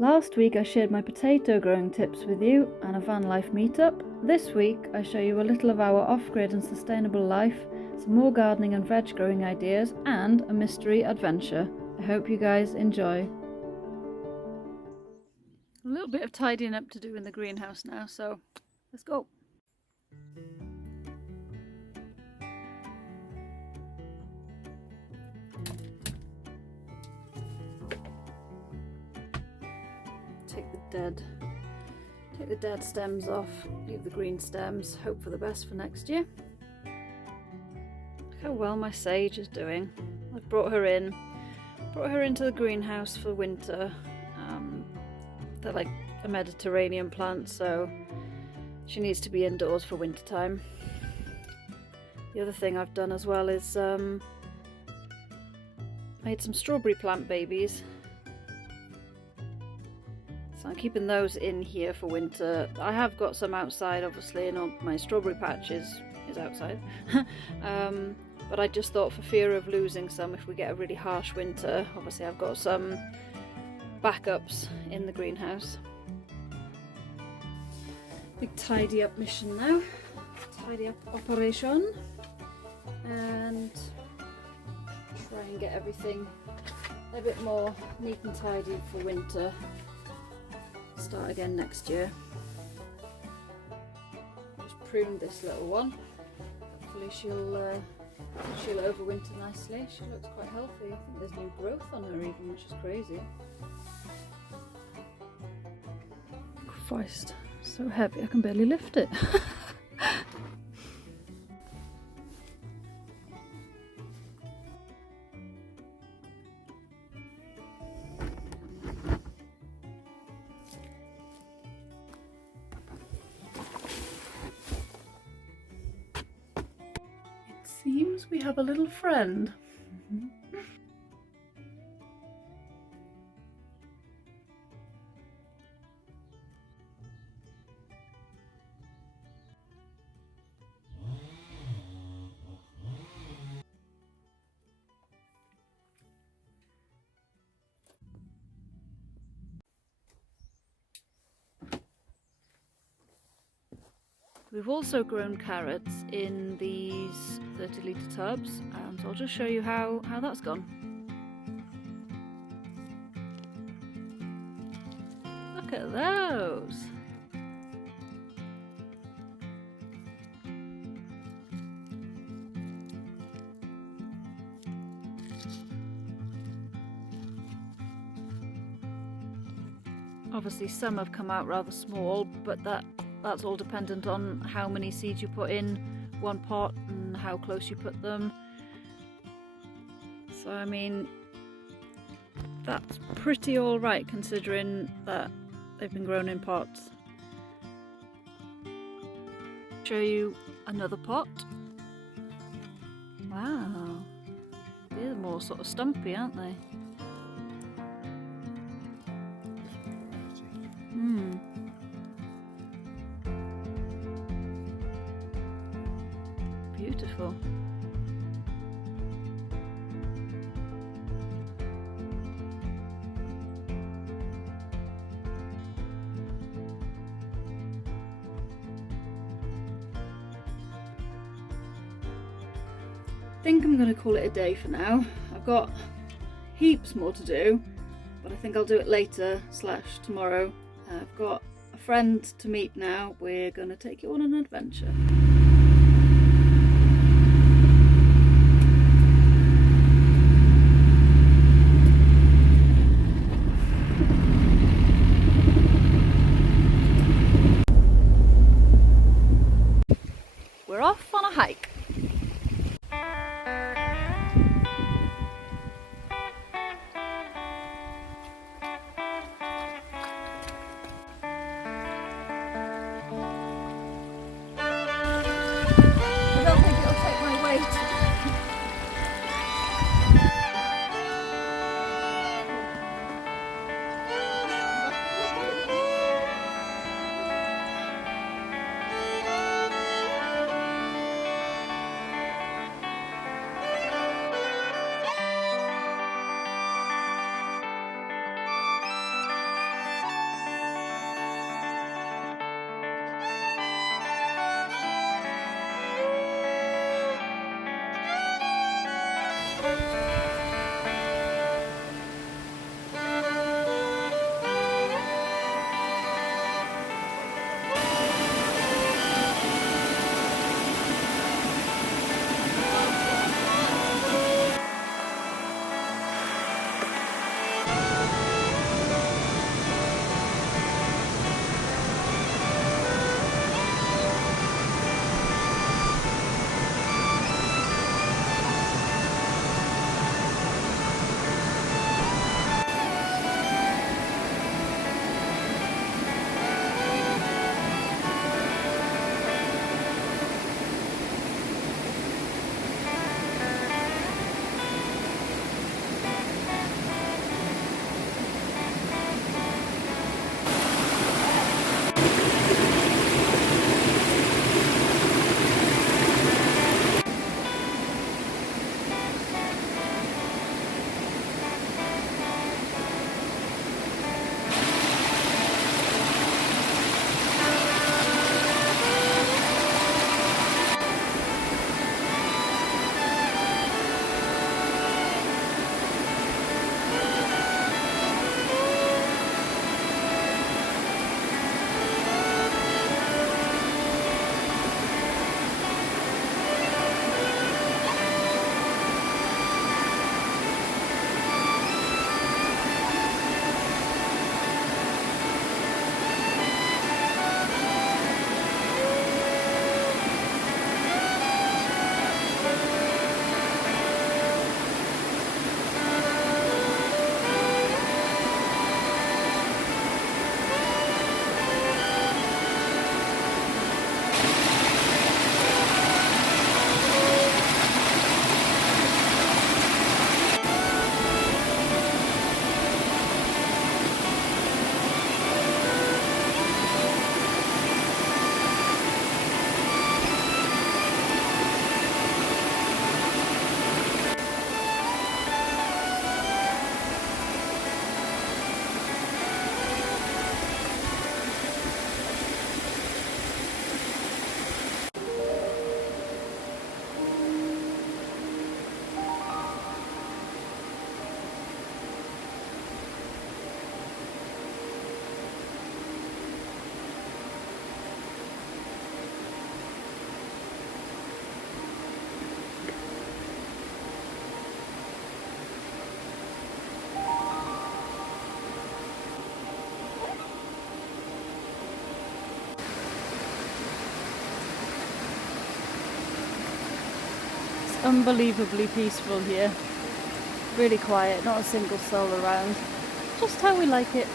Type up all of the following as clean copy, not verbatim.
Last week I shared my potato growing tips with you and a van life meetup. This week I show you a little of our off-grid and sustainable life, some more gardening and veg growing ideas, and a mystery adventure. I hope you guys enjoy. A little bit of tidying up to do in the greenhouse now, so let's go. Take the dead stems off, leave the green stems, hope for the best for next year. Look how well my sage is doing. I've brought her into the greenhouse for winter. They're like a Mediterranean plant, so she needs to be indoors for winter time. The other thing I've done as well is made some strawberry plant babies. So I'm keeping those in here for winter. I have got some outside, obviously, and my strawberry patch is outside. But I just thought, for fear of losing some if we get a really harsh winter, obviously I've got some backups in the greenhouse. Big tidy up mission now. Tidy up operation. And try and get everything a bit more neat and tidy for winter. Start again next year. Just pruned this little one. Hopefully she'll overwinter nicely. She looks quite healthy. I think there's new growth on her even, which is crazy. Christ, so heavy I can barely lift it. Seems we have a little friend. We've also grown carrots in these 30-litre tubs, so I'll just show you how that's gone. Look at those! Obviously some have come out rather small, but that's all dependent on how many seeds you put in one pot and how close you put them. So I mean, that's pretty alright considering that they've been grown in pots. Show you another pot. Wow, they're more sort of stumpy, aren't they? Beautiful. I think I'm going to call it a day for now. I've got heaps more to do, but I think I'll do it later / tomorrow. I've got a friend to meet now. We're going to take you on an adventure. We're off on a hike. unbelievably peaceful here. Really quiet, not a single soul around. Just how we like it.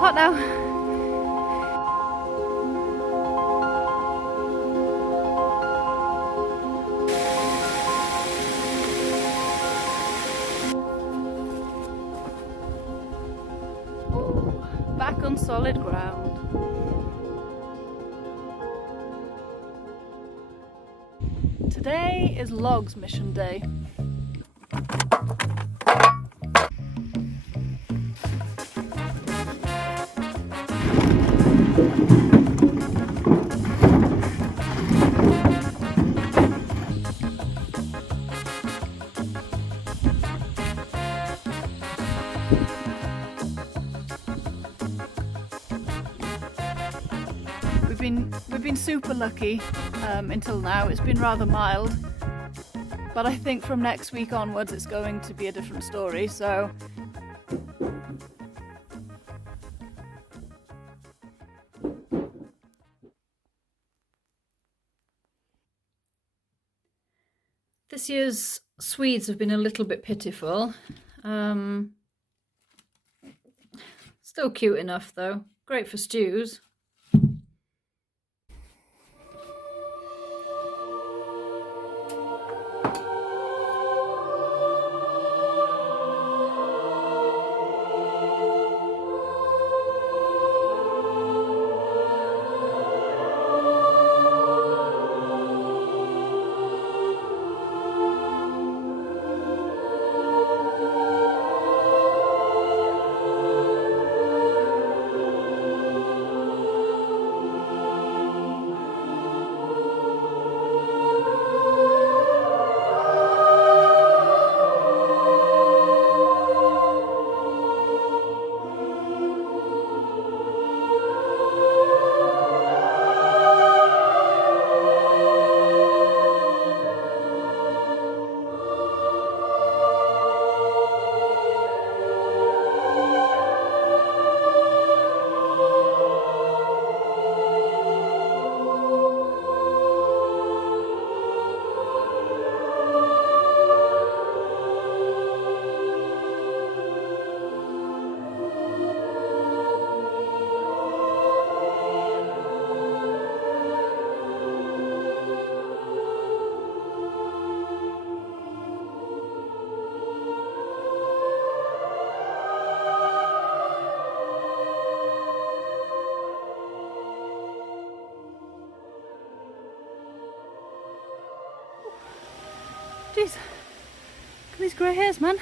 Hot now. Back on solid ground. Today is logs mission day. We've been super lucky until now. It's been rather mild, but I think from next week onwards it's going to be a different story. So this year's Swedes have been a little bit pitiful. Still cute enough though. Great for stews. Jeez, look at these grey hairs, man.